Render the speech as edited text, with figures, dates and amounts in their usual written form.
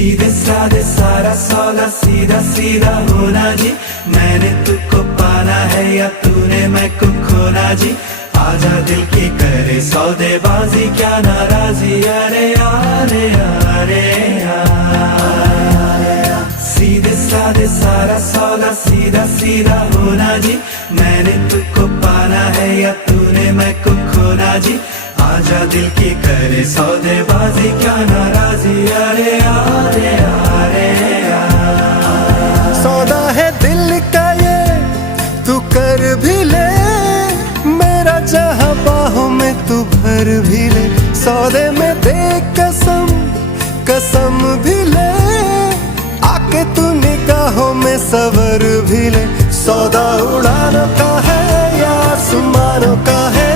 सीधे साधे सारा सौदा सीधा सीधा होना जी। मैंने तुझको पाना है या तूने मैं को खोना जी। आजा दिल की करे सौदेबाजी क्या नाराजी। अरे अरे अरे सीधे साधे सारा सौदा सीधा सीधा होना जी। मैंने तुझको पाना है या तूने मैं को खोना जी। आजा दिल की करे सौदेबाजी क्या नाराजी। अरे अरे अरे सौदा है दिल का ये तू कर भी ले, मेरा जहां बाहों में तू भर भी ले। सौदे में दे कसम कसम भी ले, आके तू निगाहों में सवर भी ले। सौदा उड़ानों का है या आसमानों का है,